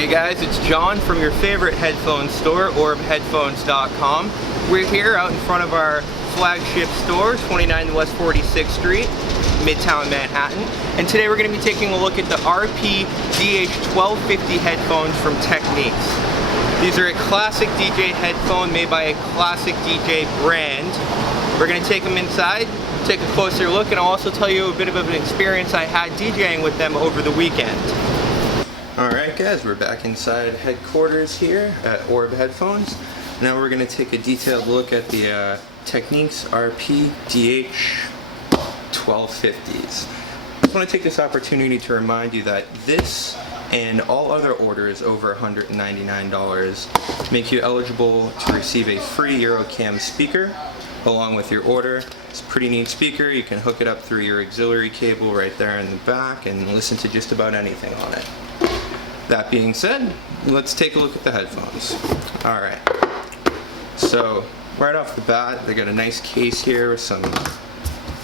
Hey guys, it's John from your favorite headphone store, Headphones.com. We're here out in front of our flagship store, 29 West 46th Street, Midtown Manhattan. And today we're going to be taking a look at the RP-DH1250 headphones from Technics. These are a classic DJ headphone made by a classic DJ brand. We're going to take them inside, take a closer look, and I'll also tell you a bit of an experience I had DJing with them over the weekend. Alright guys, we're back inside headquarters here at Headphones. Now we're going to take a detailed look at the Technics RP-DH1250s. I just want to take this opportunity to remind you that this and all other orders over $199 make you eligible to receive a free Eurocam speaker along with your order. It's a pretty neat speaker. You can hook it up through your auxiliary cable right there in the back and listen to just about anything on it. That being said, let's take a look at the headphones. Alright, so right off the bat, they got a nice case here with some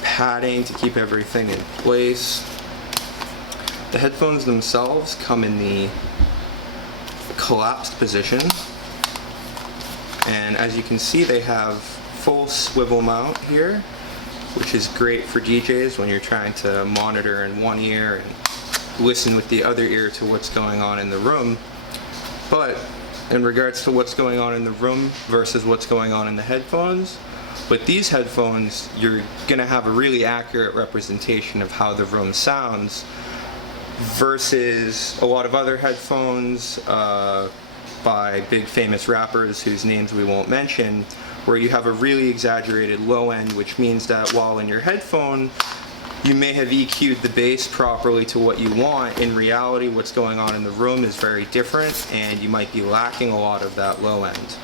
padding to keep everything in place. The headphones themselves come in the collapsed position, and as you can see, they have full swivel mount here, which is great for DJs when you're trying to monitor in one ear and listen with the other ear to what's going on in the room. But in regards to what's going on in the room versus what's going on in the headphones, with these headphones you're going to have a really accurate representation of how the room sounds versus a lot of other headphones by big famous rappers whose names we won't mention, where you have a really exaggerated low end, which means that while in your headphone you may have EQ'd the bass properly to what you want, in reality what's going on in the room is very different and you might be lacking a lot of that low end.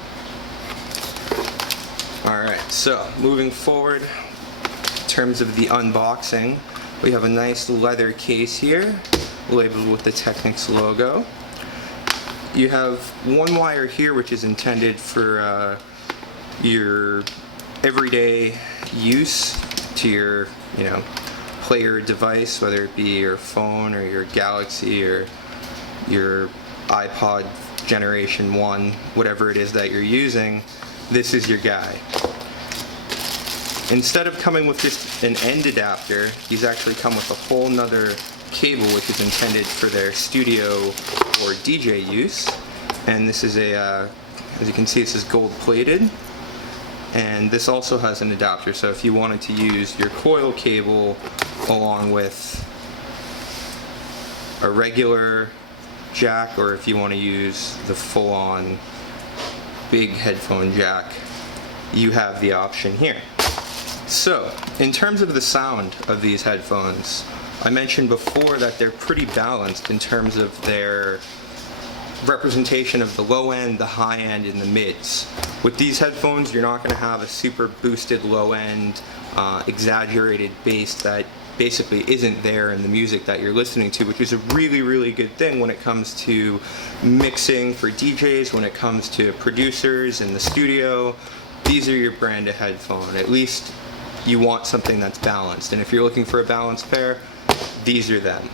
Alright, so moving forward in terms of the unboxing, we have a nice leather case here labeled with the Technics logo. You have one wire here which is intended for your everyday use to your, player device, whether it be your phone or your Galaxy or your iPod Generation 1, whatever it is that you're using, this is your guy. Instead of coming with just an end adapter, these actually come with a whole nother cable which is intended for their studio or DJ use. And this is as you can see, this is gold plated. And this also has an adapter, so if you wanted to use your coil cable along with a regular jack, or if you want to use the full-on big headphone jack, you have the option here. So, in terms of the sound of these headphones, I mentioned before that they're pretty balanced in terms of their representation of the low end, the high end, and the mids. With these headphones, you're not going to have a super boosted low end, exaggerated bass that basically isn't there in the music that you're listening to, which is a really, really good thing when it comes to mixing for DJs, when it comes to producers in the studio. These are your brand of headphone. At least you want something that's balanced, and if you're looking for a balanced pair, these are them.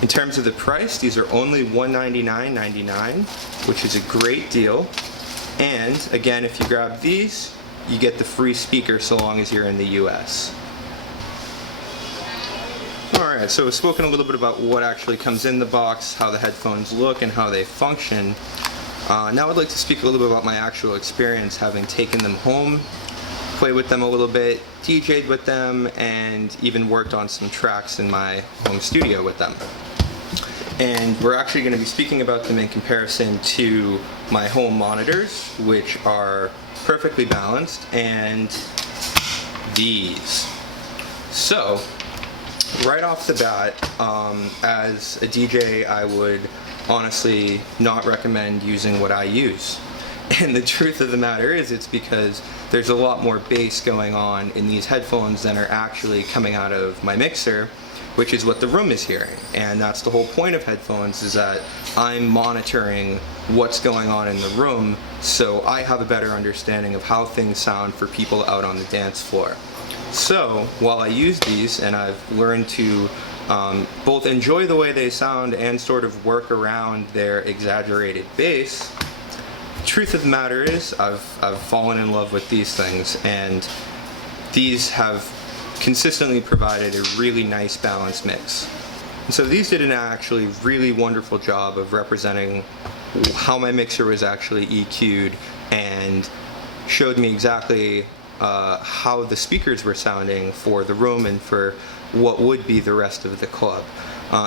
In terms of the price, these are only $199.99, which is a great deal. And again, if you grab these, you get the free speaker so long as you're in the US. Alright, so we've spoken a little bit about what actually comes in the box, how the headphones look, and how they function. Now I'd like to speak a little bit about my actual experience having taken them home, played with them a little bit, DJ'd with them, and even worked on some tracks in my home studio with them. And we're actually going to be speaking about them in comparison to my home monitors, which are perfectly balanced, and these. So, right off the bat, as a DJ, I would honestly not recommend using what I use. And the truth of the matter is, it's because there's a lot more bass going on in these headphones than are actually coming out of my mixer, which is what the room is hearing. And that's the whole point of headphones, is that I'm monitoring what's going on in the room, so I have a better understanding of how things sound for people out on the dance floor. So while I use these, and I've learned to both enjoy the way they sound and sort of work around their exaggerated bass. Truth of the matter is, I've fallen in love with these things, and these have consistently provided a really nice balanced mix. And so these did an actually really wonderful job of representing how my mixer was actually EQ'd and showed me exactly how the speakers were sounding for the room and for what would be the rest of the club.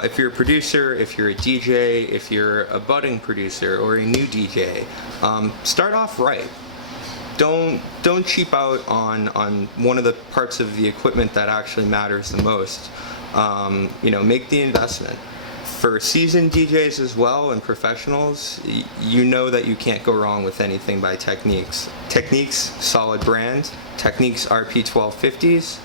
If you're a producer, if you're a DJ, if you're a budding producer or a new DJ, start off right. Don't cheap out on one of the parts of the equipment that actually matters the most. You know, make the investment. For seasoned DJs as well and professionals, you know that you can't go wrong with anything by Technics. Technics, solid brand. Technics RP-1250s,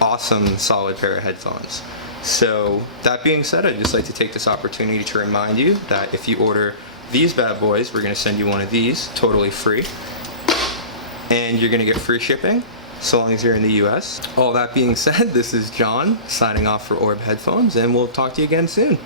awesome solid pair of headphones. So that being said, I'd just like to take this opportunity to remind you that if you order these bad boys, we're going to send you one of these totally free. And you're going to get free shipping so long as you're in the US. All that being said, this is John signing off for Orb Headphones, and we'll talk to you again soon.